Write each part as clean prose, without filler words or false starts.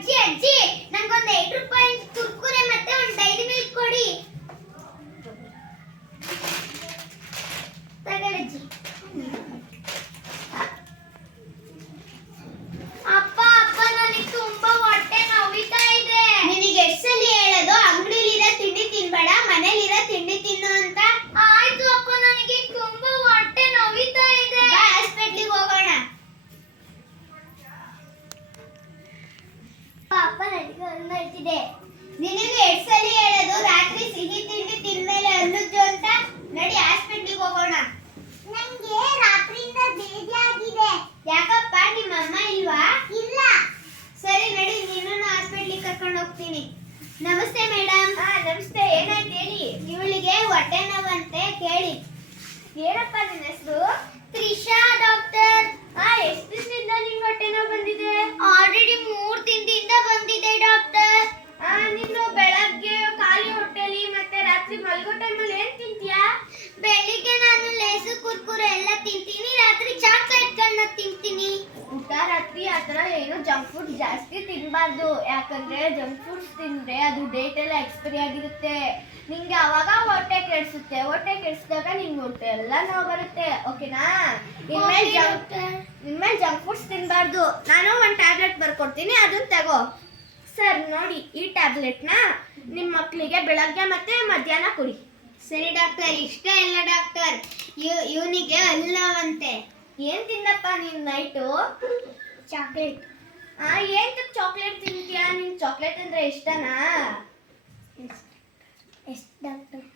ಅಜ್ಜಿ ಅಜ್ಜಿ ನಂಗೊಂದು 8 ರೂಪಾಯಿ ಕುರ್ಕುರೆ ಮತ್ತೆ ಒಂದು ಡೈರಿ ಮಿಲ್ಕ್ ಕೊಡಿ. ತಗೊಳ್ಳಜ್ಜಿ. ಅಪ್ಪ ಅಪ್ಪ ನನಗೆ ತುಂಬಾ ಹೊಟ್ಟೆ ನೋವಿತಾ ಇದೆ. ನಿನಗೆ ಎಷ್ಟು ಸಲ ಹೇಳೋದು ಅಂಗಡಿಲಿರೋ ತಿಂಡಿ ತಿನ್ಬೇಡ, ಮನೇಲಿರೋ ತಿಂಡಿ ತಿನ್ನು ಅಂತ? ಆಯ್ತು ಅಪ್ಪ, ನನಗೆ ತುಂಬಾ ಹೊಟ್ಟೆ ನೋವಿತಾ ಇದೆ. ಬಾ ಹಾಸ್ಪಿಟಲ್ಗೆ ಹೋಗೋಣ. ಅಪ್ಪ ನನಗೆ ಹಲ್ಲು ನೋಯ್ತಿದೆ. ನಿನಗೆ ಎಷ್ಟು ಸಲ ಹೇಳೋದು ರಾತ್ರಿ ಸಿಹಿ ತಿಂಡಿ ತಿಂದ್ಮೇಲೆ ಹಲ್ಲುಜ್ಜು ಅಂತ? ನಡಿ ಹಾಸ್ಪಿಟಲ್ಗೆ ಹೋಗೋಣ. ನಂಗೆ ರಾತ್ರಿಯಿಂದ ಬೇಜಾರಾಗಿದೆ. ಯಾಕಪ್ಪ, ನಿಮ್ಮ ಅಮ್ಮ ಇಲ್ವಾ? ಇಲ್ಲ. ಸರಿ ನಡಿ, ನಿನ್ನನ್ನು ಹಾಸ್ಪಿಟಲ್ಗೆ ಕರ್ಕೊಂಡು ಹೋಗ್ತೀನಿ. ನಮಸ್ತೆ ಮೇಡಮ್. ನಮಸ್ತೆ, ಏನಾಯ್ತು ಹೇಳಿ. ಇವಳಿಗೆ ಹೊಟ್ಟೆ ನೋವಂತೆ, ಕೇಳಿ. ಏನಪ್ಪ ನಿನ್ನ ಹೆಸರು? ತ್ರಿಷಾ ಡಾಕ್ಟರ್. ಎಷ್ಟು ದಿನದಿಂದ ನಿಂಗೆ ಹೊಟ್ಟೆ ನೋವು ಬಂದಿದೆ? ಆಲ್ರೆಡಿ 3 ದಿನದಿಂದ ಬಂದಿದೆ ಡಾಕ್ಟರ್. ನೀನು ಬೆಳಗ್ಗೆ ಖಾಲಿ ಹೊಟ್ಟೆಲಿ ಮತ್ತೆ ರಾತ್ರಿ ಮಲ್ಗೋ ಟೈಮಲ್ಲಿ ಏನ್ ತಿಂತೀಯಾ? ಬೆಳಿಗ್ಗೆ ನಾನು ಲೇಸು ಕುರ್ಕುರೆ ಎಲ್ಲ ತಿಂತೀನಿ, ರಾತ್ರಿ ಚಾಕ್ಲೇಟ್ಗಳನ್ನ ತಿಂತೀನಿ. ಊಟ ರಾತ್ರಿ ಆತರ ಏನು ಜಂಕ್ ಫುಡ್ ಜಾಸ್ತಿ ತಿನ್ಬಾರ್ದು. ಯಾಕಂದ್ರೆ ಜಂಕ್ ಫುಡ್ಸ್ ತಿಂದ್ರೆ ಅದು ಡೇಟ್ ಎಲ್ಲ ಎಕ್ಸ್ಪೈರಿ ಆಗಿರುತ್ತೆ. ನಿಂಗೆ ಅವಾಗ ಹೊಟ್ಟೆ ಕೆಡಿಸುತ್ತೆ. ಹೊಟ್ಟೆ ಕೆಡಿಸಿದಾಗ ನಿಂಗೆ ಹೊಟ್ಟೆ ಎಲ್ಲ ನೋವು ಬರುತ್ತೆ. ಓಕೆನಾ? ಇನ್ಮೇಲೆ ಜಂಕ್ ಫುಡ್ಸ್ ತಿನ್ಬಾರ್ದು. ನಾನು ಒಂದು ಟ್ಯಾಬ್ಲೆಟ್ ಬರ್ಕೊಡ್ತೀನಿ, ಅದನ್ನ ತಗೋ. ಸರ್ ನೋಡಿ, ಈ ಟ್ಯಾಬ್ಲೆಟ್ನ ನಿಮ್ಮ ಮಕ್ಕಳಿಗೆ ಬೆಳಗ್ಗೆ ಮತ್ತೆ ಮಧ್ಯಾಹ್ನ ಕೊಡಿ. ಸರಿ ಡಾಕ್ಟರ್. ಇಷ್ಟ ಇಲ್ಲ ಡಾಕ್ಟರ್, ಇವನಿಗೆ ಅಲ್ಲವಂತೆ. ಏನ್ ತಿಂದಪ್ಪ ನೀನ್ ನೈಟು? ಚಾಕ್ಲೇಟ್. ಏನ್ ಚಾಕ್ಲೇಟ್ ತಿಂತೀಯಾ? ನಿನ್ ಚಾಕ್ಲೇಟ್ ಅಂದ್ರೆ ಇಷ್ಟನಾ? ಎಷ್ಟು ಡಾಕ್ಟರ್?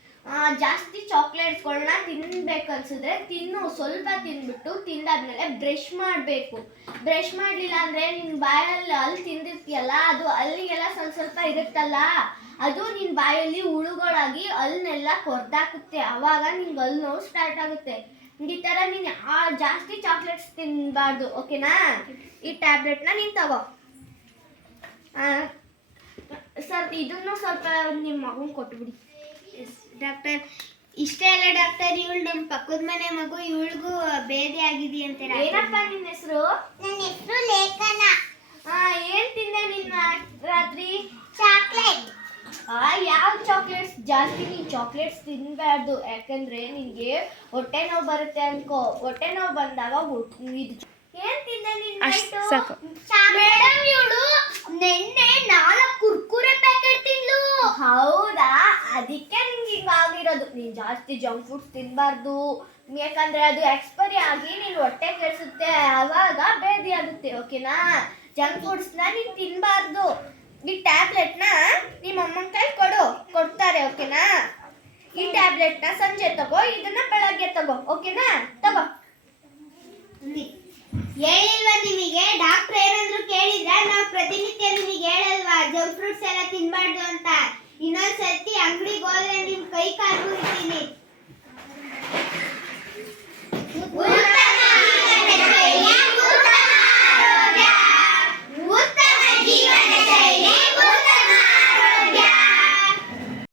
ಜಾಸ್ತಿ ಚಾಕ್ಲೇಟ್ಸ್ಗಳನ್ನ ತಿನ್ಬೇಕು ಅನ್ಸಿದ್ರೆ ತಿನ್ನು. ಸ್ವಲ್ಪ ತಿನ್ಬಿಟ್ಟು ತಿಂದಾದ್ಮೇಲೆ ಬ್ರಷ್ ಮಾಡಬೇಕು. ಬ್ರಷ್ ಮಾಡಲಿಲ್ಲ ಅಂದರೆ ನಿನ್ನ ಬಾಯಲ್ಲಿ ಅಲ್ಲಿ ತಿಂದಿರ್ತೀಯಲ್ಲ, ಅದು ಅಲ್ಲಿಗೆಲ್ಲ ಸ್ವಲ್ಪ ಇರುತ್ತಲ್ಲ, ಅದು ನಿನ್ನ ಬಾಯಲ್ಲಿ ಹುಳುಗಳಾಗಿ ಅಲ್ಲನ್ನೆಲ್ಲ ಕೊರ್ದಾಕುತ್ತೆ. ಆವಾಗ ನಿನ್ಗೆ ಅಲ್ಲಿ ನೋವು ಸ್ಟಾರ್ಟ್ ಆಗುತ್ತೆ. ಈ ಥರ ನೀನು ಜಾಸ್ತಿ ಚಾಕ್ಲೇಟ್ಸ್ ತಿನ್ನಬಾರ್ದು. ಓಕೆನಾ? ಈ ಟ್ಯಾಬ್ಲೆಟ್ನ ನೀನು ತಗೋ. ಸರ್, ಇದನ್ನು ಸ್ವಲ್ಪ ನಿಮ್ಮ ಮಗನ ಕೊಟ್ಬಿಡಿ. ಡಾಕ್ಟರ್. ಇಷ್ಟೇ ಅಲ್ಲ ಡಾಕ್ಟರ್, ಇವಳು ನಮ್ಮ ಪಕ್ಕದ ಮನೆ ಮಗು, ಇವಳಿಗೂ ಬೇದಿ ಆಗಿದೆಯಂತೆ. ಏನಪ್ಪ ನಿನ್ನ ಹೆಸರು? ನನ್ನ ಹೆಸರು ಲೇಖನ. ಏನ್ ತಿಂದೆ ನಿನ್ನ ರಾತ್ರಿ? ಚಾಕ್ಲೇಟ್. ಯಾವ ಚಾಕ್ಲೇಟ್ಸ್? ಜಾಸ್ತಿ ನೀನು ಚಾಕ್ಲೇಟ್ಸ್ ತಿನ್ಬಾರ್ದು. ಯಾಕಂದ್ರೆ ನಿನ್ಗೆ ಹೊಟ್ಟೆ ನೋವು ಬರುತ್ತೆ ಅನ್ಕೋ. ಹೊಟ್ಟೆ ನೋವು ಬಂದಾಗ ಏನ್ ತಿಂದೆ ನಿನ್ನ? ಮೇಡಮ್, ಇವಳು ನಿನ್ನೆ 4 ಕುರ್ಕುರೆ ಪ್ಯಾಕೆಟ್ ತಿಂದ್ಲು. ಹೌದಾ? ಅದಕ್ಕೆ ನಿಂಗೆ ಹಿಂಗಾಗಿರೋದು. ನೀನು ಜಾಸ್ತಿ ಜಂಕ್ ಫುಡ್ಸ್ ತಿನ್ಬಾರ್ದು. ಯಾಕಂದ್ರೆ ಅದು ಎಕ್ಸ್ಪೈರಿ ಆಗಿ ನೀನು ಹೊಟ್ಟೆ ಕೆಡಿಸುತ್ತೆ. ಆವಾಗ ಬೇದಿ ಆಗುತ್ತೆ. ಓಕೆನಾ? ಜಂಕ್ ಫುಡ್ಸ್ನ ನೀನು ತಿನ್ಬಾರ್ದು. ಈ ಟ್ಯಾಬ್ಲೆಟ್ನ ನಿಮ್ಮ ಅಮ್ಮನ ಕೈ ಕೊಡ್ತಾರೆ. ಓಕೆನಾ? ಈ ಟ್ಯಾಬ್ಲೆಟ್ನ ಸಂಜೆ ತಗೋ, ಇದನ್ನ ಬೆಳಗ್ಗೆ ತಗೋ. ಓಕೆನಾ? ತಗೋ. ಹೇಳಿಲ್ವಾ ನಿಮಗೆ? ಡಾಕ್ಟರ್ ಏನಂದ್ರು ಕೇಳಿದ್ರ? ನಾವು ಪ್ರತಿನಿತ್ಯ ನಿಮಗೆ ಹೇಳಲ್ವಾ ಜಂಕ್ ಫ್ರೂಟ್ಸ್ ಎಲ್ಲ ತಿನ್ಬಾರ್ದು ಅಂತ? ಇನ್ನೊಂದ್ ಸರ್ತಿ ಅಂಗಡಿಗೆ ಹೋದ್ರೆ ನಿಮ್ ಕೈ ಕಾಲು ಮುರಿತೀನಿ.